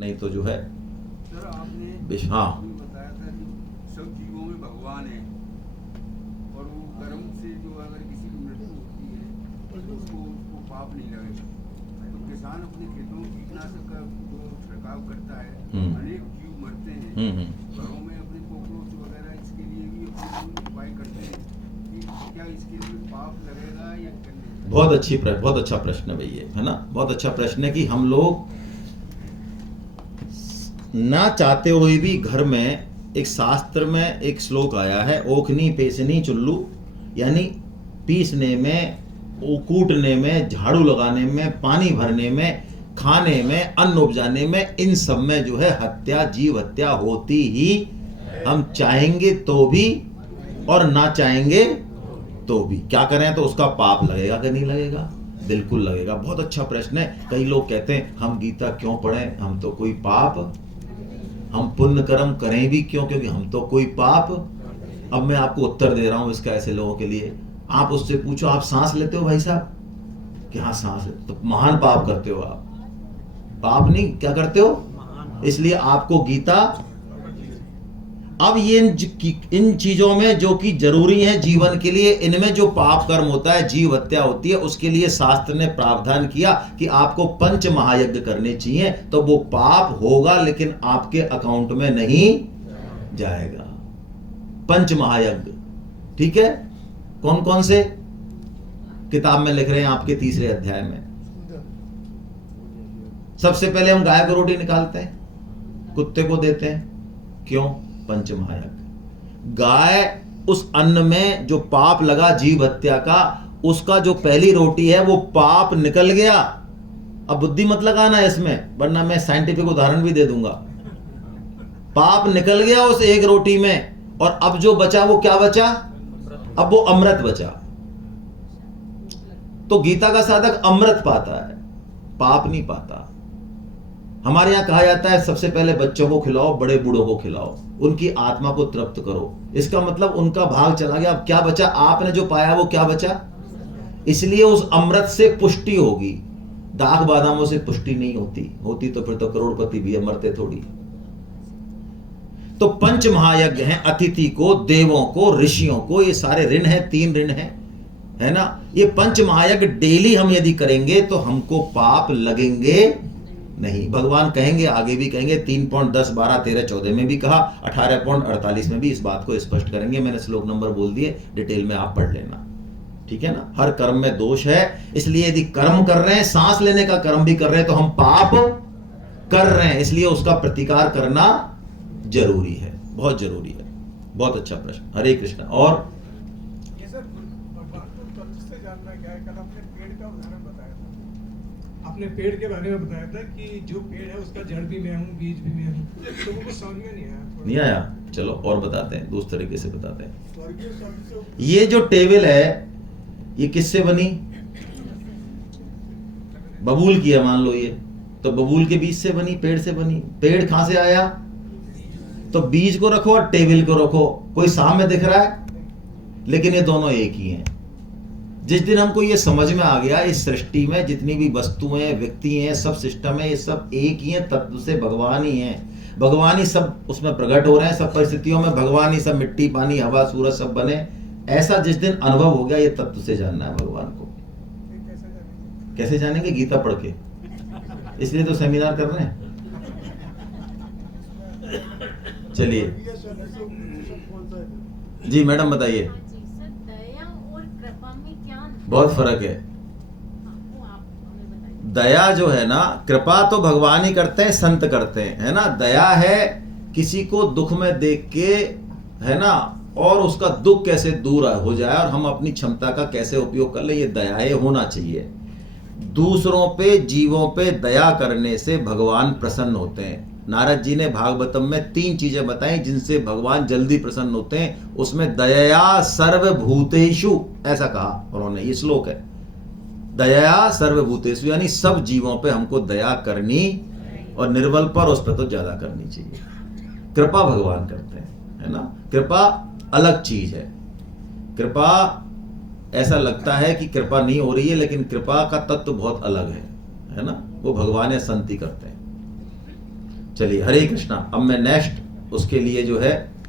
नहीं तो जो है सर आपने हाँ बताया था कि सब जीवों में भगवान है और वो कर्म से जो अगर किसी की मृत्यु होती है तो उसको पाप नहीं लगेगा। तो किसान अपने खेतों में कीटनाशक का जो छिड़काव करता है, अनेक जीव मरते हैं, घरों में अपने कॉकरोच वगैरह, इसके लिए भी अपने उपाय करते हैं कि क्या इसके लिए पाप लगेगा या करने। बहुत अच्छा प्रश्न है भाई ये, है ना। बहुत अच्छा प्रश्न है कि हम लोग ना चाहते हुए भी घर में, एक शास्त्र में एक श्लोक आया है, ओखनी पेसनी चुल्लू, यानी पीसने में, कूटने में, झाड़ू लगाने में, पानी भरने में, खाने में, अन्न उपजाने में, इन सब में जो है हत्या, जीव हत्या होती ही, हम चाहेंगे तो भी और ना चाहेंगे तो भी। क्या करें तो उसका पाप लगेगा कि नहीं लगेगा? बिल्कुल लगेगा। बहुत अच्छा प्रश्न है। कई लोग कहते हैं हम गीता क्यों पढ़ें, हम तो कोई पाप, हम पुण्य कर्म करें भी क्यों, क्योंकि हम तो कोई पाप। अब मैं आपको उत्तर दे रहा हूं इसका ऐसे लोगों के लिए। आप उससे पूछो, आप सांस लेते हो भाई साहब? कि हाँ सांस लेते, तो महान पाप करते हो आप। पाप नहीं, क्या करते हो? इसलिए आपको गीता, अब ये इन चीजों में जो कि जरूरी है जीवन के लिए, इनमें जो पाप कर्म होता है, जीव हत्या होती है, उसके लिए शास्त्र ने प्रावधान किया कि आपको पंच महायज्ञ करने चाहिए। तो वो पाप होगा लेकिन आपके अकाउंट में नहीं जाएगा। पंच महायज्ञ, ठीक है? कौन कौन से? किताब में लिख रहे हैं आपके 3रे अध्याय में। सबसे पहले हम गाय को रोटी निकालते हैं, कुत्ते को देते हैं। क्यों? पंच महायज्ञ। गाय, उस अन्न में जो पाप लगा जीव हत्या का, उसका जो पहली रोटी है वो पाप निकल गया। अब बुद्धि मत लगाना इसमें, वरना मैं साइंटिफिक उदाहरण भी दे दूंगा। पाप निकल गया उस एक रोटी में, और अब जो बचा वो क्या बचा? अब वो अमृत बचा। तो गीता का साधक अमृत पाता है, पाप नहीं पाता। हमारे यहां कहा जाता है सबसे पहले बच्चों को खिलाओ, बड़े बूढ़ों को खिलाओ, उनकी आत्मा को तृप्त करो। इसका मतलब उनका भाग चला गया, अब क्या बचा? आपने जो पाया वो क्या बचा? इसलिए उस अमृत से पुष्टि होगी। दाग बादामों से पुष्टि नहीं होती तो फिर तो करोड़पति भी मरते थोड़ी। तो पंच महायज्ञ हैं, अतिथि को, देवों को, ऋषियों को, ये सारे ऋण हैं, 3 ऋण हैं, है ना। ये पंच महायज्ञ डेली हम यदि करेंगे तो हमको पाप लगेंगे नहीं। भगवान कहेंगे, आगे भी कहेंगे, 3.10, 12, 13, 14 में भी कहा, 18.48 में भी इस बात को स्पष्ट करेंगे। मैंने श्लोक नंबर बोल दिए, डिटेल में आप पढ़ लेना, ठीक है ना। हर कर्म में दोष है, इसलिए यदि कर्म कर रहे हैं, सांस लेने का कर्म भी कर रहे हैं, तो हम पाप कर रहे हैं, इसलिए उसका प्रतिकार करना जरूरी है, बहुत जरूरी है। बहुत अच्छा प्रश्न। हरे कृष्ण। और आपने पेड़ के बारे में बताया था कि जो पेड़ है उसका जड़ भी मैं हूँ, बीज भी मैं हूँ, तो वो कुछ समझ में नहीं आया। चलो और बताते हैं, दूसरे तरीके से बताते हैं। ये जो टेबल है ये किससे बनी? बबूल की है मान लो ये, तो बबूल के बीज से बनी, पेड़ से बनी। पेड़ कहां से आया? तो बीज को रखो और टेबल को रखो, कोई सामने दिख रहा है? लेकिन ये दोनों एक ही हैं। जिस दिन हमको ये समझ में आ गया, इस सृष्टि में जितनी भी वस्तुएं, व्यक्ति हैं, सब सिस्टम है, ये सब एक ही है, तत्व से भगवान ही है। भगवान ही सब उसमें प्रकट हो रहे हैं, सब परिस्थितियों में भगवान ही सब, मिट्टी, पानी, हवा, सूरज सब बने। ऐसा जिस दिन अनुभव हो गया, ये तत्व से जानना है भगवान को। कैसे जानेंगे? गीता पढ़ के, इसलिए तो सेमिनार कर रहे हैं। चलिए जी मैडम बताइए। बहुत फर्क है। दया जो है ना, कृपा तो भगवान ही करते हैं, संत करते हैं, है ना। दया है किसी को दुख में देख के, है ना, और उसका दुख कैसे दूर हो जाए और हम अपनी क्षमता का कैसे उपयोग कर ले, ये दया ये होना चाहिए। दूसरों पे, जीवों पे दया करने से भगवान प्रसन्न होते हैं। नारद जी ने भागवतम में 3 चीजें बताई जिनसे भगवान जल्दी प्रसन्न होते हैं। उसमें दया सर्वभूतेषु ऐसा कहा उन्होंने, ये श्लोक है। दया सर्वभूतेषु यानी सब जीवों पे हमको दया करनी, और निर्बल पर उस पर तो ज्यादा करनी चाहिए। कृपा भगवान करते हैं, है ना। कृपा अलग चीज है। कृपा ऐसा लगता है कि कृपा नहीं हो रही है, लेकिन कृपा का तत्व बहुत अलग है ना। वो भगवान या संत ही करते हैं। चलिए, हरे कृष्णा। अब मैं नेक्स्ट उसके लिए जो है